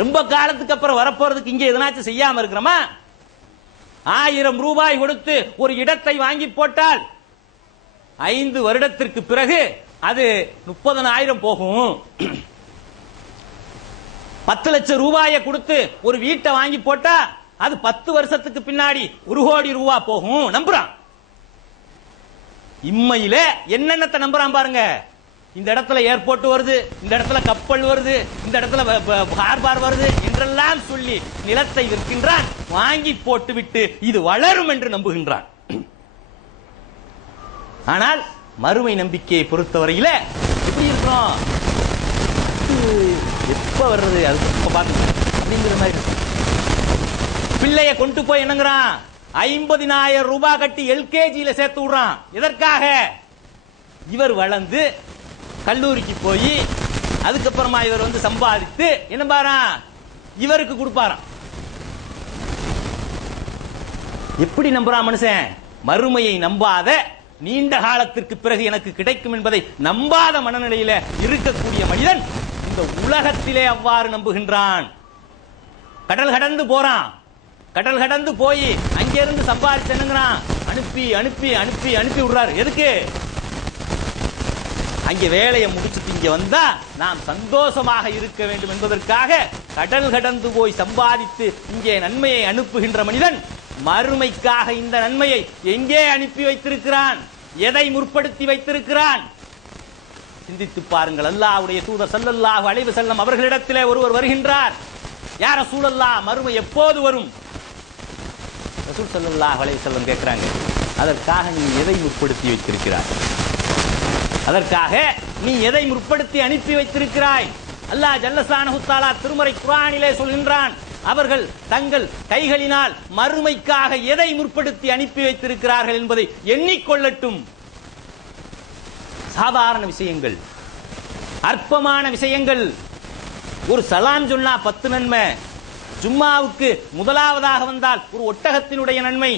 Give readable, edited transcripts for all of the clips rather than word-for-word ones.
ரொம்ப காலத்துக்கு அப்புறம் வரப்போறதுக்கு இங்க எதனாச்சும் செய்யாம இருக்கிறோமா? 1000 ரூபாய் கொடுத்து ஒரு இடத்தை வாங்கி போட்டால் 5 வருடத்திற்கு பிறகு அது 30,000 போகும். 10 லட்சம் ரூபாயை கொடுத்து ஒரு வீட்டை வாங்கி போட்டா அது 10 வருஷத்துக்கு பின்னாடி 1 கோடி ரூபாய் போகும். நம்புறான். இம்மையில என்னென்னத்தை நம்புறான் பாருங்க. இந்த இடத்துல ஏர்போர்ட் வருது, இந்த இடத்துல கப்பல் வருது, இந்த இடத்துல ஹார்பார் வருது என்றெல்லாம் சொல்லி நிலத்தை விற்கின்றான். வாங்கி போட்டுவிட்டு இது வளரும் என்று நம்புகின்றான். ஆனால் மறுமை நம்பிக்கையை பொறுத்தவரையில எப்படி இருக்கிறோம்? எப்ப வர்றது அது அப்படிங்கிற மாதிரி. பிள்ளைய கொண்டு போய் என்னங்கிறான்? 50,000 ரூபாய் கட்டி எல்கேஜியில சேர்த்து விடுறான். எதற்காக? இவர் வளர்ந்து கல்லூரிக்கு போய் அதுக்கப்புறமா இவர் வந்து சம்பாதித்து என்ன பாரான் இவருக்கு கொடுப்பாராம். எப்படி நம்புறான் மனுஷன்? மறுமையை நம்பாத, நீண்ட காலத்திற்கு பிறகு எனக்கு கிடைக்கும் என்பதை நம்பாத மனநிலையில இருக்கக்கூடிய மனிதன் இந்த உலகத்திலே அவ்வாறு நம்புகின்றான். கடல் கடந்து போறான். கடல் கடந்து போய் அங்கிருந்து சம்பாதிச்சு என்னங்கிறான்? அனுப்பி அனுப்பி அனுப்பி அனுப்பி விடுறாரு. எதுக்கு? அங்கே வேலையை முடிச்சுட்டு இங்க வந்தா நாம் சந்தோஷமாக இருக்க வேண்டும் என்பதற்காக கடல் கடந்து போய் சம்பாதித்து இங்கே நன்மையை அனுப்புகின்ற மனிதன் மறுமைக்காக இந்த நன்மையை எங்கே அனுப்பி வைத்திருக்கிறான்? எதை முற்படுத்தி வைத்திருக்கிறான்? சிந்தித்து பாருங்கள். அல்லாஹ்வுடைய தூதர் ஸல்லல்லாஹு அலைஹி வஸல்லம் அவர்களிடத்திலே ஒருவர் வருகின்றார். யா ரசூலல்லாஹ், மறுமை எப்போது வரும்? ரசூல் ஸல்லல்லாஹு அலைஹி வஸல்லம் கேட்கிறாங்க, அதற்காக நீ எதை முற்படுத்தி வைத்திருக்கிறாய்? அதற்காக நீ எதை முற்படுத்தி அனுப்பி வைத்திருக்கிறாய்? அல்லாஹ் ஜல்லஷானஹு தஆலா திருமறை குர்ஆனிலே சொல்கின்றான், அவர்கள் தங்கள் கைகளினால் மறுமைக்காக எதை முற்படுத்தி அனுப்பி வைத்திருக்கிறார்கள் என்பதை எண்ணிக்கொள்ளட்டும். சாதாரண விஷயங்கள், அற்பமான விஷயங்கள். ஒரு சலாம் சொன்னா 10 நன்மை. ஜும்மாவுக்கு முதலாவதாக வந்தால் ஒரு ஒட்டகத்தினுடைய நன்மை.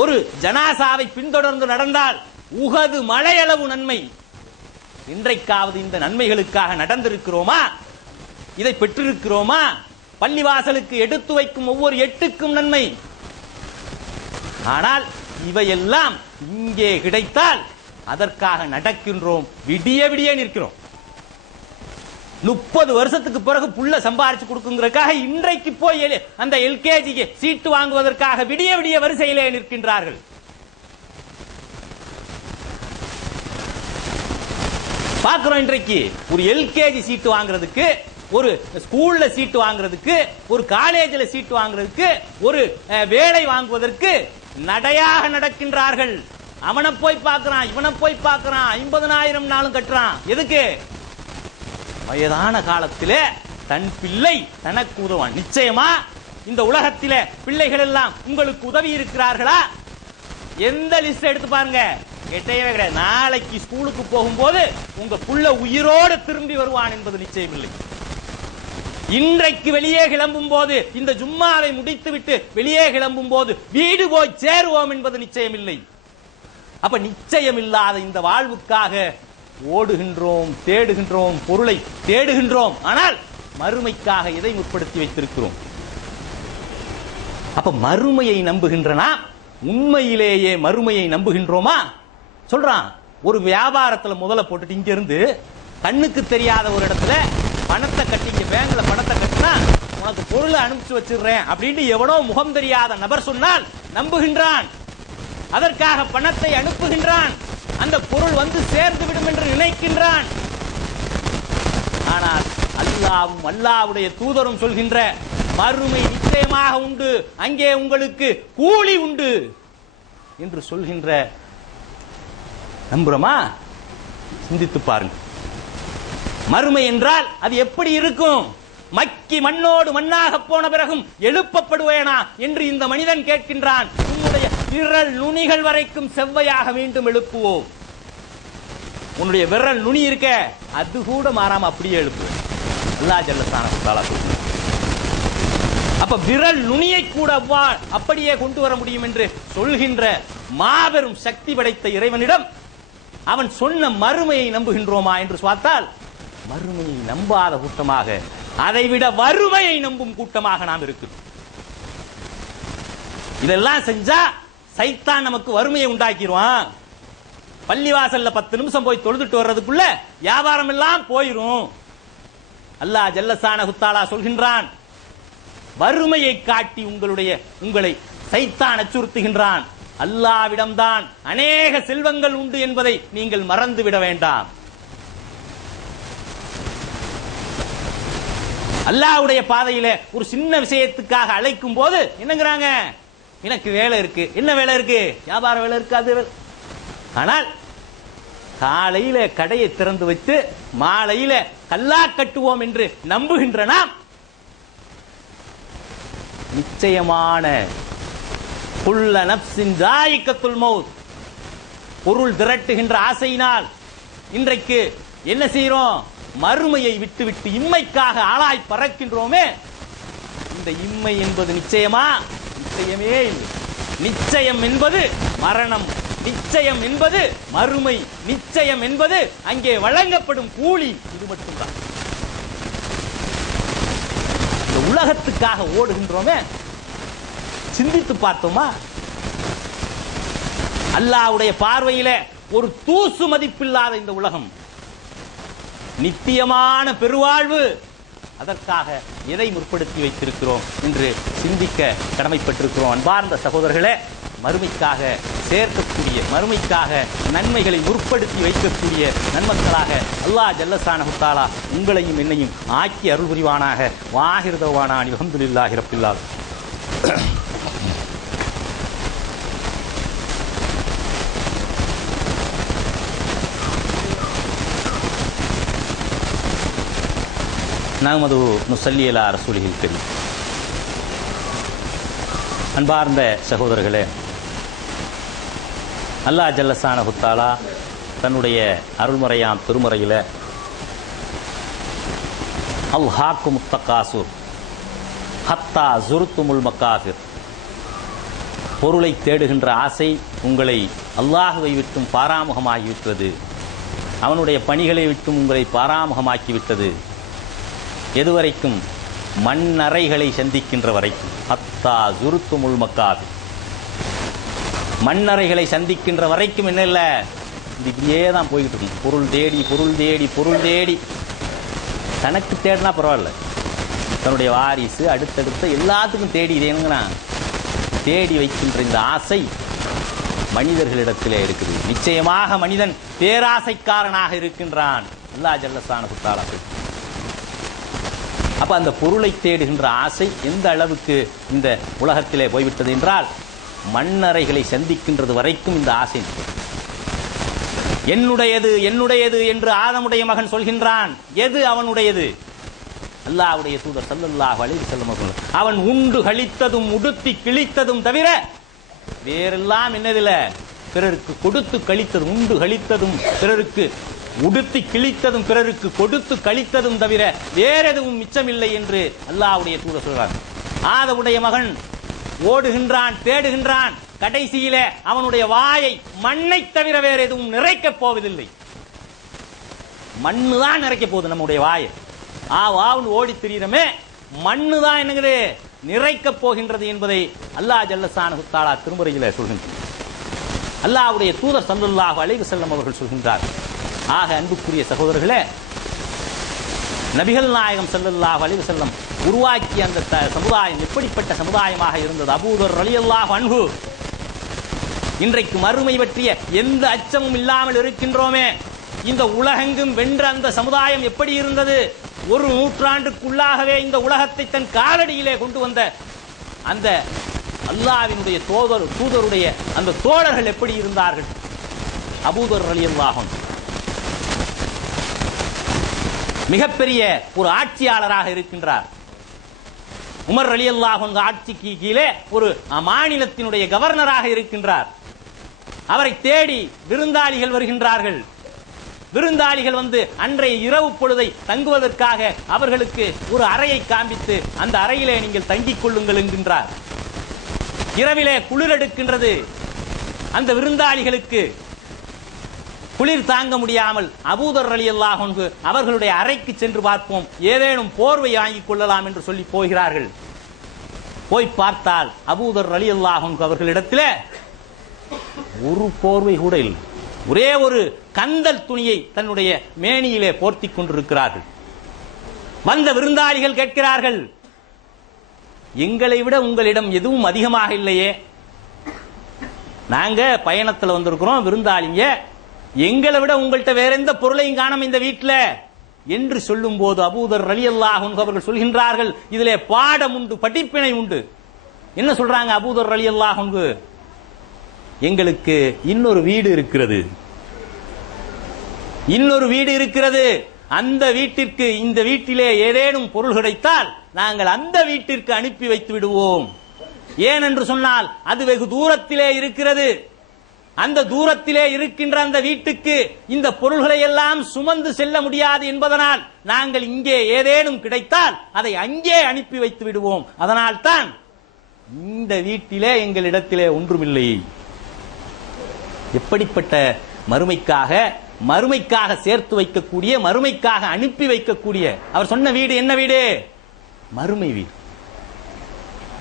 ஒரு ஜனாசாவை பின்தொடர்ந்து நடந்தால் உகது மலையளவு நன்மை. இன்றைக்காவது இந்த நன்மைகளுக்காக நடந்திருக்கிறோமா? இதை பெற்றிருக்கிறோமா? பள்ளிவாசலுக்கு எடுத்து வைக்கும் ஒவ்வொரு எட்டுக்கும் நன்மை. ஆனால் இவையெல்லாம் இங்கே கிடைத்தால் அதற்காக நடக்கின்றோம், விடிய விடிய நிற்கிறோம். 30 வருஷத்துக்கு பிறகு புள்ள சம்பாரிச்சு கொடுக்குங்கிறதுக்காக இன்றைக்கு போய் அந்த எல்கேஜிக்கு சீட்டு வாங்குவதற்காக விடிய விடிய வரிசையிலே நிற்கின்றார்கள். பார்க்கிறோம். இன்றைக்கு ஒரு எல்கேஜி சீட்டு வாங்குறதுக்கு, ஒரு ஸ்கூல்ல சீட்டு வாங்குறதுக்கு, ஒரு காலேஜ்ல சீட்டு வாங்குறதுக்கு, ஒரு வேலை வாங்குவதற்கு நடையாக நடக்கின்றார்கள். அவனை போய் பார்க்கிறான், இவனை போய் பார்க்கிறான், 50,000 நாளும் கட்டுறான். எதுக்கு? வயதான காலத்திலே தன் பிள்ளை தனக்கு உதவான். நிச்சயமா இந்த உலகத்திலே பிள்ளைகள் எல்லாம் உங்களுக்கு உதவி இருக்கிறார்களா? எந்த லிஸ்ட் எடுத்து பாருங்க, கேட்டவே கிடையாது. நாளைக்கு ஸ்கூலுக்கு போகும்போது உங்க புள்ள உயிரோடு திரும்பி வருவான் என்பது நிச்சயம் இல்லை. இன்றைக்கு வெளியே கிளம்பும் போது, இந்த ஜும்மாவை முடித்துவிட்டு வெளியே கிளம்பும் போது வீடு போய் சேருவோம் என்பது நிச்சயம் இல்லை. அப்ப நிச்சயம் இல்லாத இந்த வாழ்வுக்காக ஓடுகின்றோம், தேடுகின்றோம், பொருளை தேடுகின்றோம். ஆனால் மறுமைக்காக எதை முற்படுத்தி வைத்திருக்கிறோம்? அப்ப மறுமையை நம்புகின்றனா? உண்மையிலேயே மறுமையை நம்புகின்றோமா? சொல்றான், ஒரு வியாபாரத்துல முதல்ல போட்டுட்டு இங்க இருந்து கண்ணுக்கு தெரியாத ஒரு இடத்துல பணத்தை கட்டிங்க, பேங்க்ல பணத்தை கட்டினா உனக்கு பொருளை அனுப்பிச்சு வச்சிடுறேன் அப்படின்னு எவனோ முகம் தெரியாத நபர் சொன்னால் நம்புகின்றான். அதற்காக பணத்தை அனுப்புகின்றான். அந்த பொருள் வந்து சேர்ந்து விடும் என்று நினைக்கின்றான். ஆனால் அல்லாஹ்வும் அல்லாஹ்வுடைய தூதரும் சொல்கின்ற மறுமை நிச்சயமாக உண்டு, அங்கே உங்களுக்கு கூலி உண்டு என்று சொல்கின்ற நம்புறோமா? சிந்தித்து பாருங்க. மறுமை என்றால் அது எப்படி இருக்கும்? மக்கி மண்ணோடு மண்ணாக போன பிறகும் எழுப்பப்படுவேனா என்று இந்த மனிதன் கேட்கின்றான். உன்னுடைய விரல் நுனிகள் வரைக்கும் செவ்வையாக மீண்டும் எழுப்புவோம். உன்னுடைய விரல் நுனி இருக்க அது கூட மாறாம அப்படியே எழுப்புவேன். அல்லாஹ் ஜல்லஷானஹு தஆலா சொல்றான். அப்ப விரல் நுனியை கூட அப்படியே கொண்டு வர முடியும் என்று சொல்கின்ற மாபெரும் சக்தி படைத்த இறைவனிடம் அவன் சொன்ன மறுமையை நம்புகின்றோமா என்று பார்த்தால் மறுமையை நம்பாத கூட்டமாக அதைவிட வறுமையை நம்பும் கூட்டமாக நாம் இருக்கிறோம். இதெல்லாம் செஞ்சா சைத்தான் நமக்கு வறுமையை உண்டாக்கிடுவான். பள்ளிவாசல்ல 10 நிமிஷம் போய் தொழுதுட்டு வர்றதுக்குள்ள வியாபாரம் எல்லாம் போயிரும். அல்லாஹ் ஜல்லஷானஹு தஆலா சொல்கின்றான், வறுமையை காட்டி உங்களை சைத்தான் அச்சுறுத்துகின்றான். அல்லாஹ்விடம்தான் அநேக செல்வங்கள் உண்டு என்பதை நீங்கள் மறந்துவிட வேண்டாம். அல்லாஹ்வுடைய பாதையில ஒரு சின்ன விஷயத்துக்காக அழைக்கும் போது என்னங்கிறாங்க, எனக்கு வேலை இருக்கு. என்ன வேலை இருக்கு? வியாபார வேலை இருக்காது. ஆனால் காலையில கடையை திறந்து வைத்து மாலையில கல்லா கட்டுவோம் என்று நம்புகின்ற நாம் நிச்சயமான குல்ல நப்சின் ஜாயிகத்துல் மௌத் பொருள் திரட்டுகின்ற ஆசையினால் இன்றைக்கு என்ன செய்கிறோம்? மறுமையை விட்டுவிட்டு இம்மைக்காக ஆளாய் பறக்கின்றோமே. இந்த இம்மை என்பது நிச்சயமா? நிச்சயமே இல்லை. நிச்சயம் என்பது மரணம், நிச்சயம் என்பது மறுமை, நிச்சயம் என்பது அங்கே வழங்கப்படும் கூலி. இது மட்டும்தான். இந்த உலகத்துக்காக ஓடுகின்றோமே, சிந்தித்து பார்த்தோமா? அல்லாஹ்வுடைய பார்வையிலே ஒரு தூசு மதிப்பில்லாத இந்த உலகம், நித்தியமான பெருவாழ்வு, அதற்காக எதை முற்படுத்தி வைத்திருக்கிறோம் என்று சிந்திக்க கடமைப்பட்டிருக்கிறோம். அன்பார்ந்த சகோதரர்களே, மறுமைக்காக சேர்க்கக்கூடிய, மறுமைக்காக நன்மைகளை முற்படுத்தி வைக்கக்கூடிய நன்மக்களாக அல்லாஹ் ஜல்லஷானஹு தஆலா உங்களையும் என்னையும் ஆக்கி அருள் புரிவானாக. வாஹிர் தஅவானா அல்ஹம்துலில்லாஹி ரப்பில் ஆலமீன். நஹ்மது நுஸல்லி அலா ரசூலிஹில் கரீம். அன்பார்ந்த சகோதரர்களே, அல்லாஹ் ஜல்லஷானஹு தஆலா தன்னுடைய அருள்மறையாம் திருமறையில அல்ஹாக்குமுத் தகாசுர் ஹத்தா ஸுர்துமுல் மகாபிர், பொருளை தேடுகின்ற ஆசை உங்களை அல்லாஹ்வை விட்டும் பாராமுகமாகிவிட்டது, அவனுடைய பணிகளை விட்டும் உங்களை பாராமுகமாக்கிவிட்டது. எதுவரைக்கும்? மண்ணறைகளை சந்திக்கின்ற வரைக்கும். ஹத்தா ஸுர்துமுல் மகாபிர், மண்ணறைகளை சந்திக்கின்ற வரைக்கும் என்ன இல்லை, இப்படியே தான் போய்கிட்டு இருக்கும். பொருள் தேடி பொருள் தேடி பொருள் தேடி, தனக்கு தேடினா பரவாயில்ல, தன்னுடைய வாரிசு அடுத்தடுத்த எல்லாத்துக்கும் தேடி தேனுங்கிறான். தேடி வைக்கின்ற இந்த ஆசை மனிதர்களிடத்திலே இருக்குது. நிச்சயமாக மனிதன் பேராசைக்காரனாக இருக்கின்றான். அல்லாஹ் ஜல்லஷானஹு தஆலா. அப்ப அந்த பொருளை தேடுகின்ற ஆசை எந்த அளவுக்கு இந்த உலகத்திலே போய்விட்டது என்றால், மண்ணறைகளை சந்திக்கின்றது வரைக்கும் இந்த ஆசை. என்னுடையது என்னுடையது என்று ஆதமுடைய மகன் சொல்கின்றான். எது அவனுடையது? அல்லாஹ்வுடைய தூதர் ஸல்லல்லாஹு அலைஹி வஸல்லம் அவர்கள், அவன் உண்டு கழித்ததும் உடுத்தி கிழித்ததும் தவிர வேறெல்லாம் என்னதில்ல, பிறருக்கு கொடுத்து கழித்ததும், உண்டு கழித்ததும் பிறருக்கு உடுத்தி கிழித்ததும் பிறருக்கு கொடுத்து கழித்ததும் தவிர வேற எதுவும் மிச்சமில்லை என்று அல்லாஹ்வுடைய தூதர் சொல்றார். ஆதமுடைய மகன் ஓடுகின்றான், தேடுகின்றான். கடைசியிலே அவனுடைய வாயை மண்ணை தவிர வேற எதுவும் நிறைக்கப் போவதில்லை. மண்ணு தான் நிறைக்க போகுது நம்முடைய வாயை. வாவுன்னு ஓடி திரியிறமே, மண்ணு தான் என்னங்குது நிறைக்கப் போகின்றது என்பதை அல்லாஹ் ஜல்லஷானஹு தஆலா திருமுறையிலே சொல்கின்றார். அல்லாஹ்வுடைய தூதர் ஸல்லல்லாஹு அலைஹி வஸல்லம் அவர்கள் சொல்கின்றார். ஆக அன்புக்குரிய சகோதரர்களே, நபிகள் நாயகம் ஸல்லல்லாஹு அலைஹி வஸல்லம் உருவாக்கிய அந்த சமுதாயம் எப்படிப்பட்ட சமுதாயமாக இருந்தது? அபூதர் ரலியல்லாஹு அன்ஹு, இன்றைக்கு மறுமை பற்றிய எந்த அச்சமும் இல்லாமல் இருக்கின்றோமே, இந்த உலகெங்கும் வென்ற அந்த சமுதாயம் எப்படி இருந்தது? ஒரு நூற்றாண்டுக்குள்ளாகவே இந்த உலகத்தை தன் காலடியிலே கொண்டு வந்த அந்த அல்லாஹ்வினுடைய தூதருடைய அந்த தோழர்கள் எப்படி இருந்தார்கள்? அபூதர் ரலியல்லாஹு அன்ஹு மிகப்பெரிய ஒரு ஆட்சியாளராக இருக்கின்றார். உமர் ரலியல்லாஹு அன்ஹு ஆட்சிக்கு கீழே ஒரு மாநிலத்தினுடைய கவர்னராக இருக்கின்றார். அவரை தேடி விருந்தாளிகள் வருகின்றார்கள். விருந்தாளிகள் வந்து அன்றைய இரவு பொழுதை தங்குவதற்காக அவர்களுக்கு ஒரு அறையை காண்பித்து அந்த அறையிலே நீங்கள் தங்கிக் கொள்ளுங்கள் என்கின்றார். இரவிலே குளிர் எடுக்கின்றது அந்த விருந்தாளிகளுக்கு. குளிர் தாங்க முடியாமல் அபூதர் ரலியல்லாஹு அன்ஹு அவர்களுடைய அறைக்கு சென்று பார்ப்போம், ஏதேனும் போர்வை வாங்கிக் கொள்ளலாம் என்று சொல்லி போகிறார்கள். போய் பார்த்தால் அபூதர் ரலியல்லாஹு அன்ஹு அவர்களிடத்தில் ஒரு போர்வை கூட இல்லை. ஒரே ஒரு கந்தல் துணியை தன்னுடைய மேனியிலே போர்த்திக் கொண்டிருக்கிறார்கள். வந்த விருந்தாளிகள் கேட்கிறார்கள், எங்களை விட உங்களிடம் எதுவும் அதிகமாக இல்லையே, நாங்க பயணத்தில் வந்திருக்கிறோம், விருந்தாளிங்க, எங்களை விட உங்கள்கிட்ட வேற எந்த பொருளையும் காணோம் இந்த வீட்டில் என்று சொல்லும் போது அபூதர் ரலியல்லாஹு அன்ஹு அவர்கள் சொல்கின்றார்கள், இதிலே பாடம் உண்டு, படிப்பினை உண்டு. என்ன சொல்றாங்க அபூதர் ரலியல்லாஹு அன்ஹு? எங்களுக்கு இன்னொரு வீடு இருக்கிறது, இன்னொரு வீடு இருக்கிறது, அந்த வீட்டிற்கு இந்த வீட்டிலே ஏதேனும் பொருள் கிடைத்தால் நாங்கள் அந்த வீட்டிற்கு அனுப்பி வைத்து விடுவோம். ஏனென்று சொன்னால் அது வெகு தூரத்திலே இருக்கிறது, அந்த தூரத்திலே இருக்கின்ற அந்த வீட்டுக்கு இந்த பொருள்களை எல்லாம் சுமந்து செல்ல முடியாது என்பதனால் நாங்கள் இங்கே ஏதேனும் கிடைத்தால் அதை அங்கே அனுப்பி வைத்து விடுவோம். அதனால் தான் இந்த வீட்டிலே எங்களிடத்திலே ஒன்றுமில்லை. எப்படிப்பட்ட மறுமைக்காக சேர்த்து வைக்கக்கூடிய, மறுமைக்காக அனுப்பி வைக்கக்கூடிய அவர் சொன்ன வீடு என்ன வீடு? மறுமை வீடு.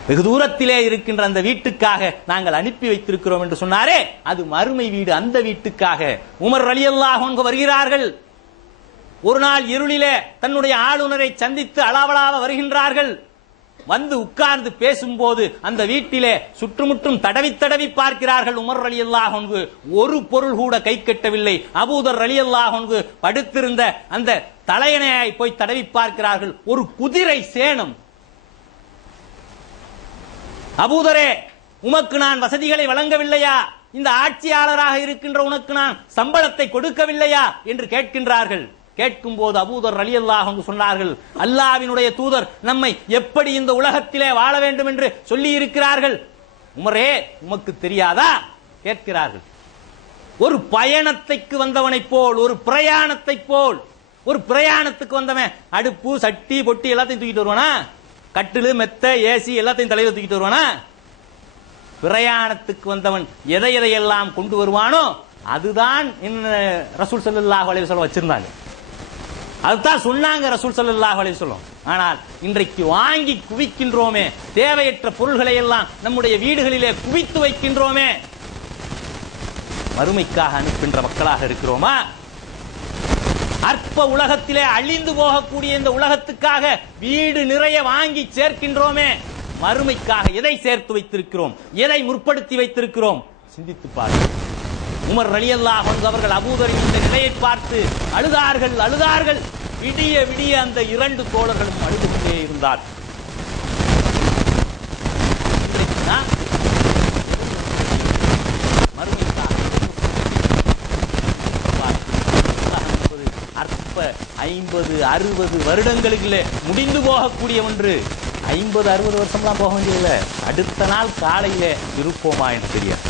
வெகு தூரத்திலே இருக்கின்ற அந்த வீட்டுக்காக நாங்கள் அனுப்பி வைத்திருக்கிறோம் என்று சொன்னாரே, அது மறுமை வீடு. அந்த வீட்டுக்காக உமர் ரலியல்லாஹு அன்ஹு வருகிறார்கள். ஒரு நாள் இருளிலே தன்னுடைய ஆளுநரை சந்தித்து அளவலாவ வருகின்றார்கள். வந்து உட்கார்ந்து பேசும்போது அந்த வீட்டிலே சுற்றுமுற்றும் தடவி தடவி பார்க்கிறார்கள். உமர் ரலியல்லாஹு அன்ஹு ஒரு பொருள் கூட கை கட்டவில்லை. அபூதர் ரலியல்லாஹு அன்ஹு படுத்திருந்த அந்த தலையணையை போய் தடவி பார்க்கிறார்கள். ஒரு குதிரை சேணம். அபூதரே, உமக்கு நான் வசதிகளை வழங்கவில்லையா? இந்த ஆட்சியாளராக இருக்கின்ற உனக்கு நான் சம்பளத்தை கொடுக்கவில்லையா என்று கேட்கின்றார்கள். கேட்கும் போது அபூதர் ரலியல்லாஹு அன்ஹு சொன்னார்கள், அல்லாஹ்வினுடைய தூதர் நம்மை எப்படி இந்த உலகத்திலே வாழ வேண்டும் என்று சொல்லி இருக்கிறார்கள். உமரே, உமக்கு தெரியாதா கேட்கிறார்கள். ஒரு பயணத்துக்கு வந்தவனை போல், ஒரு பிரயாணத்தை போல், ஒரு பிரயாணத்துக்கு வந்தவன் அடுப்பு சட்டி பொட்டி எல்லாத்தையும் தூக்கிட்டு வருவானா? கட்டிலு மெத்த ஏசி எல்லாத்தையும் தலையில தூக்கிட்டு வருவானா? பிரயாணத்துக்கு வந்தவன் எதை எதையெல்லாம் கொண்டு வருவானோ அதுதான் ரசூல் ஸல்லல்லாஹு அலைஹி வஸல்லம் வச்சிருந்தாங்க. அதுதான் சொன்னாங்க ரசூல் ஸல்லல்லாஹு அலைஹி வஸல்லம். ஆனால் இன்றைக்கு வாங்கி குவிக்கின்றோமே, தேவையற்ற பொருள்களை எல்லாம் நம்முடைய வீடுகளிலே குவித்து வைக்கின்றோமே, மறுமைக்காக அனுப்புகின்ற மக்களாக இருக்கிறோமா? அற்ப உலகத்திலே அழிந்து போகக்கூடிய இந்த உலகத்துக்காக வீடு நிறைய வாங்கி சேர்க்கின்றோமே, மறுமைக்காக எதை சேர்த்து வைத்திருக்கிறோம், எதை முற்படுத்தி வைத்திருக்கிறோம்? சிந்தித்து பாருங்கள். உமர் ரலியல்லாஹு அன்ஹு அவர்கள் அபூதரின் இந்த நிலையை பார்த்து அழுதார்கள். விடிய விடிய அந்த இரண்டு தோழர்களும் அழுது கொண்டே இருந்தார். அற்ப 50-60 வருடங்களுக்கு முடிந்து போகக்கூடிய ஒன்று. 50-60 வருஷம்லாம் போக வேண்டியதில்லை, அடுத்த நாள் காலையில இருப்போமா என்று தெரியாது.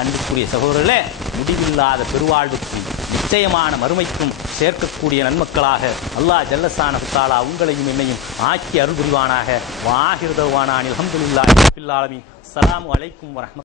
அன்புக்குரிய சகோதரர்களே, முடிவில்லாத பெருவாழ்வுக்கு நிச்சயமான மறுமைக்கும் சேர்க்கக்கூடிய நன்மக்களாக அல்லாஹ் ஜல்லஷானஹு தஆலா உங்களையும் என்னையும் ஆக்கி அருள் புரிவானாக. வாஹிர் தஅவானா அல்ஹம்துலில்லாஹி ரப்பில் ஆலமீன். அஸ்ஸலாமு அலைக்கும் வரஹ்மத்துல்லாஹி